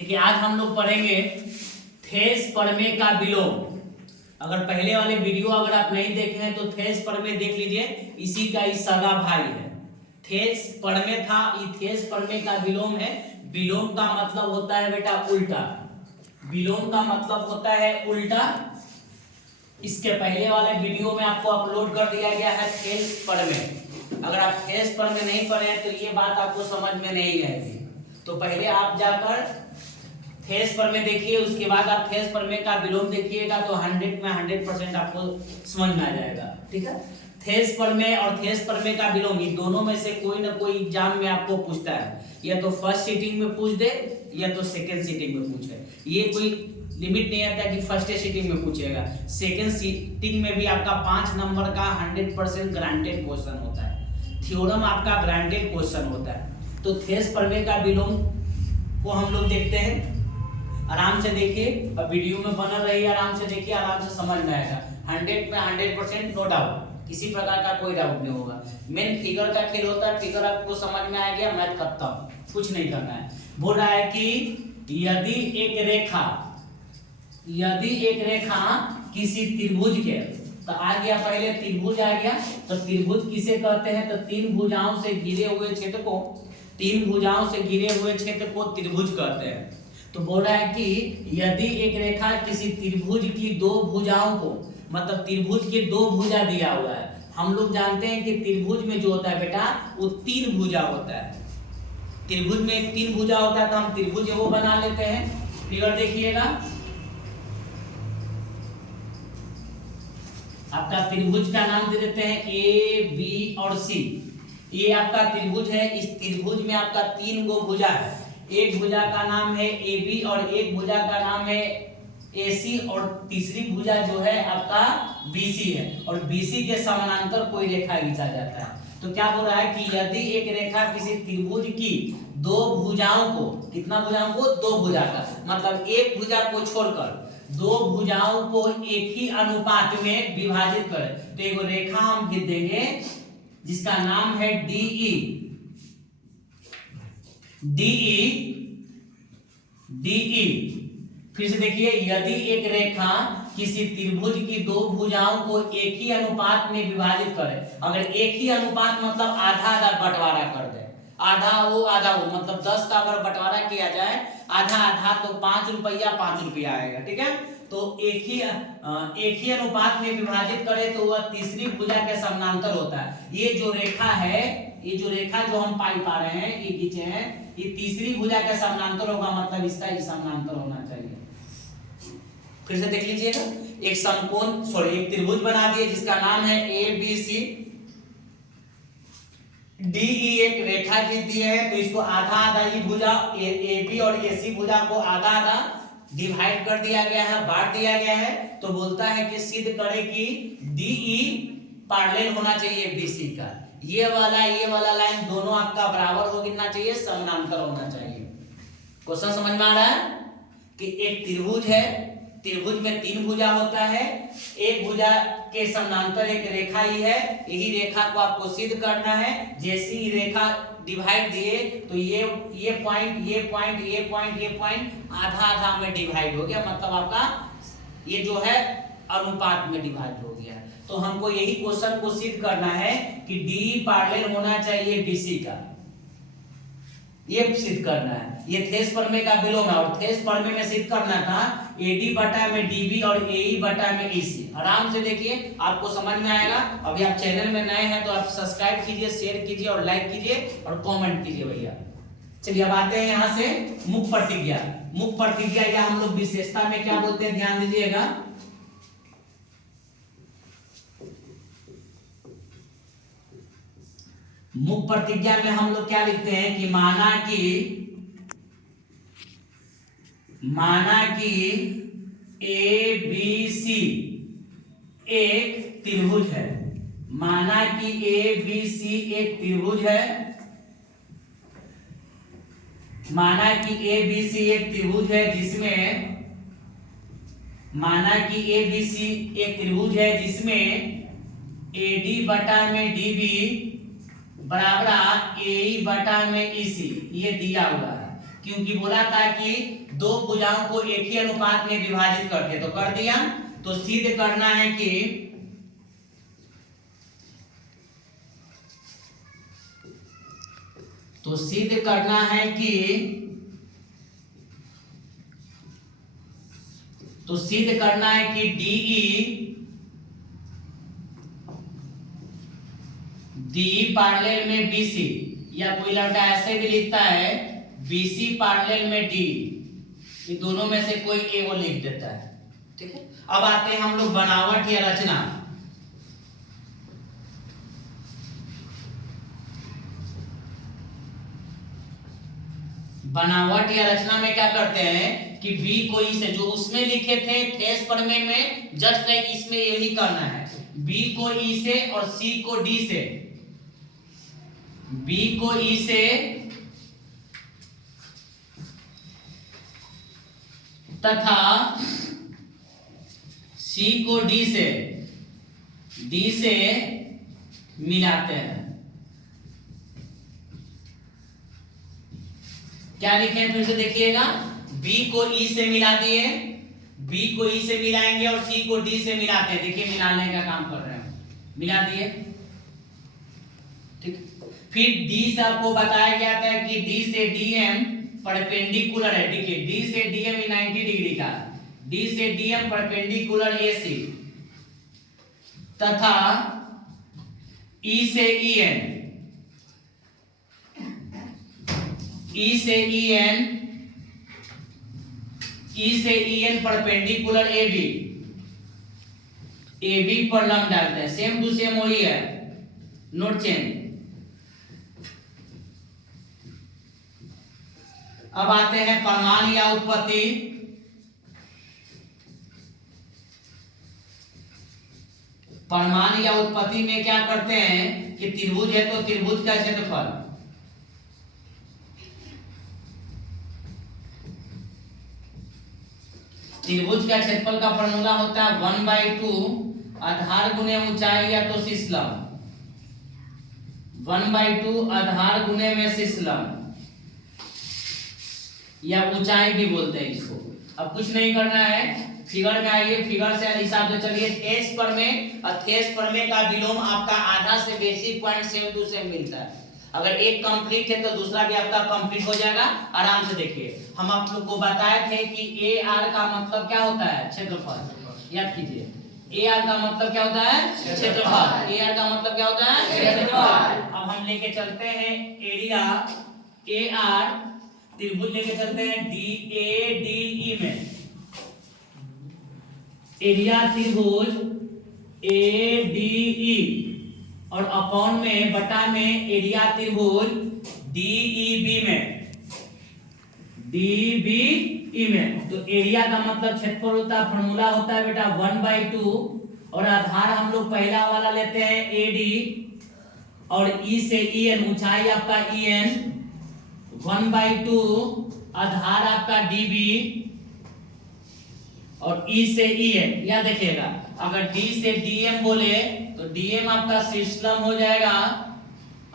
देखिए आज हम लोग पढ़ेंगे थेस परमे का विलोम। अगर पहले वाले वीडियो अगर आप नहीं देखे हैं तो थेस परमे देख लीजिए, इसी का ही सगा भाई है। थेस परमे था, ये थेस परमे का विलोम है। विलोम का मतलब होता है बेटा उल्टा, विलोम का मतलब होता है उल्टा। इसके पहले वाले वीडियो में आपको अपलोड कर दिया गया है थेस परमे। अगर आप थेस परमे नहीं पढ़े हैं तो ये बात आपको समझ में नहीं आएगी, तो पहले आप जाकर थेस परमे देखिए, उसके बाद आप थेस परमे का विलोम देखिएगा तो 100 में 100% आपको समझ में आ जाएगा। ठीक है, थेस परमे और थेस परमे का विलोम, ये दोनों में से कोई ना कोई एग्जाम में आपको पूछता है, या तो फर्स्ट सीटिंग में पूछ दे या तो सेकंड सीटिंग में पूछे। ये कोई लिमिट नहीं आता कि फर्स्ट सीटिंग में पूछेगा, सेकंड सीटिंग में भी आपका 5 नंबर का 100% ग्रांटेड क्वेश्चन होता है, थ्योरम आपका ग्रांटेड क्वेश्चन होता है। तो थेस परमे का विलोम को हम लोग देखते हैं, आराम से देखिए और वीडियो में बनल रहिए, आराम से देखिए, आराम से समझ में आएगा। 100 में 100% नो डाउट, किसी प्रकार का कोई डाउट नहीं होगा। मेन फिगर का खेल होता है, फिगर आपको समझ में आ गया, मैथ खत्म, कुछ नहीं करना है। बोल रहा है कि यदि एक रेखा किसी त्रिभुज के, तो आ गया पहले त्रिभुज आ गया, तो त्रिभुज किसे कहते हैं, तो तीन भुजाओं से घिरे हुए क्षेत्र को त्रिभुज कहते हैं। तो बोल रहा है कि यदि एक रेखा किसी त्रिभुज की दो भुजाओं को, मतलब त्रिभुज के दो भुजा दिया हुआ है। हम लोग जानते हैं कि त्रिभुज में जो होता है बेटा वो तीन भुजा होता है, त्रिभुज में तीन भुजा होता है, तो हम त्रिभुज वो बना लेते हैं। फिगर देखिएगा, आपका त्रिभुज का नाम दे देते हैं ए बी और सी। ये आपका त्रिभुज है, इस त्रिभुज में आपका तीन गो भुजा है, एक भुजा का नाम है ए बी और एक भुजा का नाम है ए सी, और तीसरी भुजा जो है आपका बी सी है, और बी सी के समानांतर कोई रेखा खींचा जाता है। तो क्या बोल रहा है कि यदि एक रेखा किसी त्रिभुज की दो भुजाओं को, कितना भुजाओं को, दो भुजा का मतलब एक भुजा को छोड़कर दो भुजाओं को एक ही अनुपात में विभाजित करे, तो एक रेखा हम खींच देंगे जिसका नाम है डीई। फिर से देखिए, यदि एक रेखा किसी त्रिभुज की दो भुजाओं को एक ही अनुपात में विभाजित करे, अगर एक ही अनुपात मतलब आधा आधा बंटवारा कर दे, आधा वो मतलब 10 का अगर बंटवारा किया जाए आधा आधा, तो 5 रुपया 5 रुपया आएगा। ठीक है, तो एक ही अनुपात में विभाजित करे तो वह तीसरी भुजा के समानांतर होता है। ये जो रेखा जो हम पा रहे हैं, ये खींचे हैं, ये तीसरी भुजा के समानांतर होगा, मतलब इसका ही समानांतर होना चाहिए। फिर से देख लीजिएगा, एक त्रिभुज बना दिए जिसका नाम है A B C, D E एक रेखा खींच दिए है, तो इसको आधा आधा ही भुजा ए बी और ए सी भुजा को आधा आधा डिवाइड कर दिया गया है, बांट दिया गया है। तो बोलता है कि सिद्ध करे कि डी ई पैरेलल होना चाहिए बी सी का, ये वाला लाइन दोनों आपका बराबर होना चाहिए, समानांतर होना चाहिए। क्वेश्चन समझ में आ रहा है कि एक त्रिभुज है, त्रिभुज में तीन भुजा होता है, एक भुजा के समानांतर एक रेखा ही है, यही रेखा को आपको सिद्ध करना है। जैसे ही रेखा डिवाइड दिए तो ये पॉइंट आधा आधा में डिवाइड हो गया, मतलब आपका ये जो है अनुपात में डिवाइड हो गया। तो हमको यही क्वेश्चन को सिद्ध करना है कि डी पैरेलल होना चाहिए बीसी का, ये सिद्ध करना है। ये थेस परमे का विलोम है, और थेस परमे में सिद्ध करना था एडी बटा में डीबी और एई बटा में ईसी। आराम से देखिए, आपको समझ में आएगा। अभी आप चैनल में नए हैं तो आप सब्सक्राइब कीजिए, शेयर कीजिए और लाइक कीजिए और कमेंट कीजिए भैया। चलिए अब आते हैं यहाँ से मुख प्रतिज्ञा या हम लोग विशेषता में क्या बोलते हैं, ध्यान दीजिएगा। मुख प्रतिज्ञा में हम लोग क्या लिखते हैं कि माना कि ए बी सी एक त्रिभुज है, माना कि ए बी सी एक त्रिभुज है, माना कि ए बी सी एक त्रिभुज है जिसमें, माना कि ए बी सी एक त्रिभुज है जिसमें एडी बटा में डीबी बराबर एई बटा में ईसी ये दिया हुआ है। क्योंकि बोला था कि दो भुजाओं को एक ही अनुपात में विभाजित करते, तो कर दिया। तो सिद्ध करना है कि DE पैरेलल में BC, या कोई लड़का ऐसे भी लिखता है BC पैरेलल में D, ये दोनों में से कोई एक वो लिख देता है। ठीक है, अब आते हैं हम लोग बनावट या रचना। बनावट या रचना में क्या करते हैं कि बी को ई से, जो उसमें लिखे थे थेस प्रमेय में, जस्ट लाइक इसमें यही करना है, बी को ई से और सी को डी से, बी को ई से तथा सी को डी से मिलाते हैं। क्या लिखे फिर से देखिएगा, बी को ई से मिला दिए, बी को ई से मिलाएंगे और सी को डी से मिलाते हैं। देखिए मिलाने का काम कर रहे हैं, मिला दिए। ठीक, फिर डी से आपको बताया गया था कि डी से डीएम परपेंडिकुलर है। देखिए डी से डीएम 90 डिग्री का, डी से डीएम परपेंडिकुलर एसी, तथा ई से ईएन, ई से ईएन परपेंडिकुलर एबी, एबी पर लंब डालते हैं। सेम टू सेम वही है, नोट चेंज। अब आते हैं परिमाण या उत्पत्ति। परिमाण या उत्पत्ति में क्या करते हैं कि त्रिभुज है तो त्रिभुज का क्षेत्रफल, त्रिभुज का क्षेत्रफल का फॉर्मूला होता है 1/2 आधार गुने ऊंचाई या तो सिस्लम, 1/2 आधार गुने में सिस्लम या ऊंचाई भी बोलते हैं इसको। अब कुछ नहीं करना है, फिगर में आइए, फिगर से हिसाब से चलिए। थेस प्रमेय और थेस प्रमेय का विलोम आपका आधा से बेसी पॉइंट सेम टू सेम मिलता है। अगर एक कंप्लीट है तो दूसरा भी आपका कंप्लीट हो जाएगा। आराम से देखिए, हम आप लोग को बताए थे कि ए आर का मतलब क्या होता है, क्षेत्रफल। याद कीजिए, ए आर का मतलब क्या होता है, क्षेत्रफल। ए आर का मतलब क्या होता है, क्षेत्रफल। अब हम लेके चलते हैं एरिया ए आर, त्रिभुज लेके चलते हैं डी ए डी ई में। एरिया त्रिभुज ए डी ई और अपॉन में बटा में एरिया त्रिभुज डी ई बी में, डी बी ई में। तो एरिया का मतलब क्षेत्रफल होता है, फॉर्मूला होता है बेटा 1/2 और आधार हम लोग पहला वाला लेते हैं ए डी और ई से ई एन, ऊंचाई आपका ई एन, 1/2 आधार आपका डी बी और ई से ई एन। यह देखिएगा, अगर डी से डीएम बोले तो डीएम आपका सिस्टम हो जाएगा,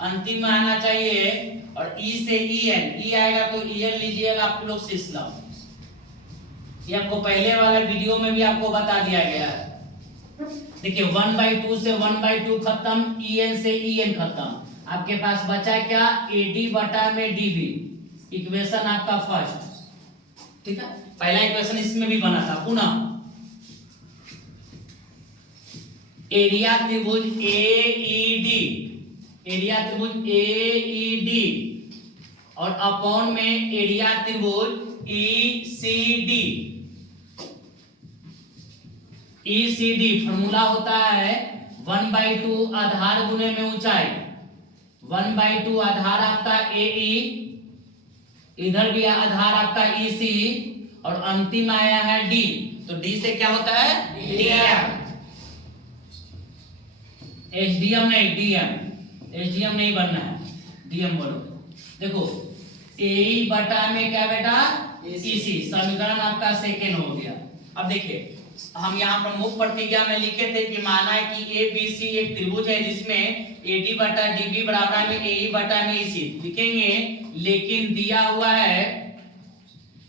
अंतिम में आना चाहिए, और ई से ई एन, ई आएगा तो ई एन लीजिएगा आप लोग सिस्टम। ये आपको पहले वाले वीडियो में भी आपको बता दिया गया है। देखिए 1/2 से 1/2 खत्म, ई एन से ई एन खत्म, आपके पास बचा क्या, एडी बटा में डीबी। इक्वेशन आपका फर्स्ट, ठीक है। पहला इक्वेशन इसमें भी बना था। पुनः एरिया त्रिभुज एईडी, एरिया त्रिभुज एईडी और अपॉन में एरिया त्रिभुज ईसीडी। ईसीडी फॉर्मूला होता है 1/2 आधार गुने में ऊंचाई, 1/2 आधार आपका एई, इधर भी आधार आपका ईसी और अंतिम आया है डी। तो डी से क्या होता है, डीएम। एचडीएम नहीं, डीएम। एचडीएम नहीं बनना है, डीएम बोलो। देखो ए बटा में क्या बेटा, ईसी। समीकरण आपका सेकेंड हो गया। अब देखिए, हम यहाँ प्रमुख प्रतिज्ञा में लिखे थे कि माना है कि ए बी सी एक त्रिभुज है जिसमें एडी बटा डीबी बराबर में एई बटा में ईसी लिखेंगे, लेकिन दिया हुआ है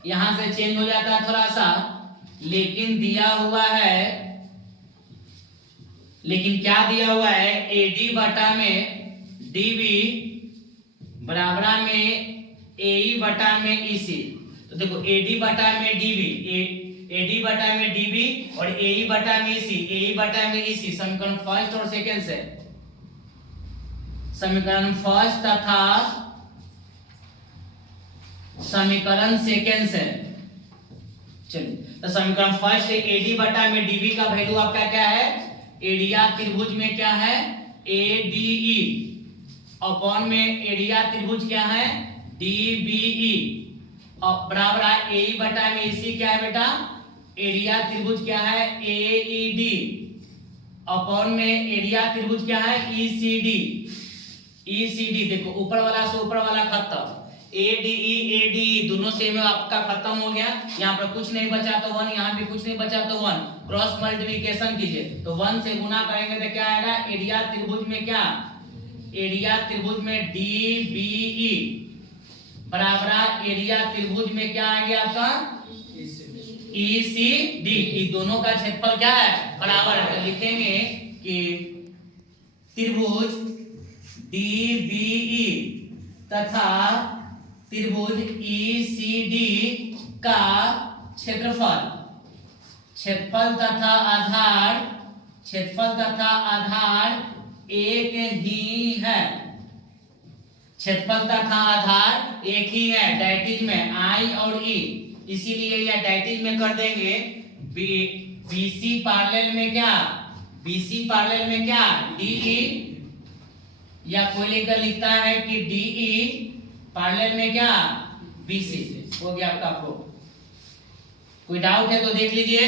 यहां से चेंज हो जाता है थोड़ा सा, लेकिन दिया हुआ है, लेकिन क्या दिया हुआ है, AD बटा में DB बराबर में AE बटा में EC। तो देखो AD बटा में DB, AD बटा में DB और AE बटा में EC, AE बटा में EC समीकरण फर्स्ट और सेकंड से, समीकरण फर्स्ट तथा समीकरण सेकंड से। चलिए तो समीकरण फर्स्ट है AD बटा में DB का वैल्यू आपका क्या है, एरिया त्रिभुज में क्या है ADE अपॉन में एरिया त्रिभुज क्या है DBE और बराबर है AE बटा में EC क्या है बेटा, एरिया त्रिभुज क्या है AED अपॉन में एरिया त्रिभुज क्या है ECD। देखो ऊपर वाला से ऊपर वाला खत्म, ADE दोनों सेम आपका खत्म हो गया, यहाँ पर कुछ नहीं बचा तो 1, यहाँ भी कुछ नहीं बचा तो 1, क्रॉस मल्टीप्लिकेशन कीजिए तो 1 से गुना करेंगे तो क्या आएगा, एरिया त्रिभुज में क्या, एरिया त्रिभुज में DBE बराबर एरिया त्रिभुज में क्या आ गया आपका ECD। ये दोनों का क्षेत्रफल क्या है, बराबर है। तो लिखेंगे कि त्रिभुज DBE तथा त्रिभुज ECD का क्षेत्रफल, क्षेत्रफल तथा आधार एक ही है, क्षेत्रफल तथा आधार एक ही है डायटिज में I और E, इसीलिए यह डायटिज में कर देंगे। BC पैरेलल में क्या, BC पैरेलल में क्या DE, या कोई लेकर लिखता है कि DE पैरेलल में क्या BC। हो गया आपका। कोई डाउट है तो देख लीजिए।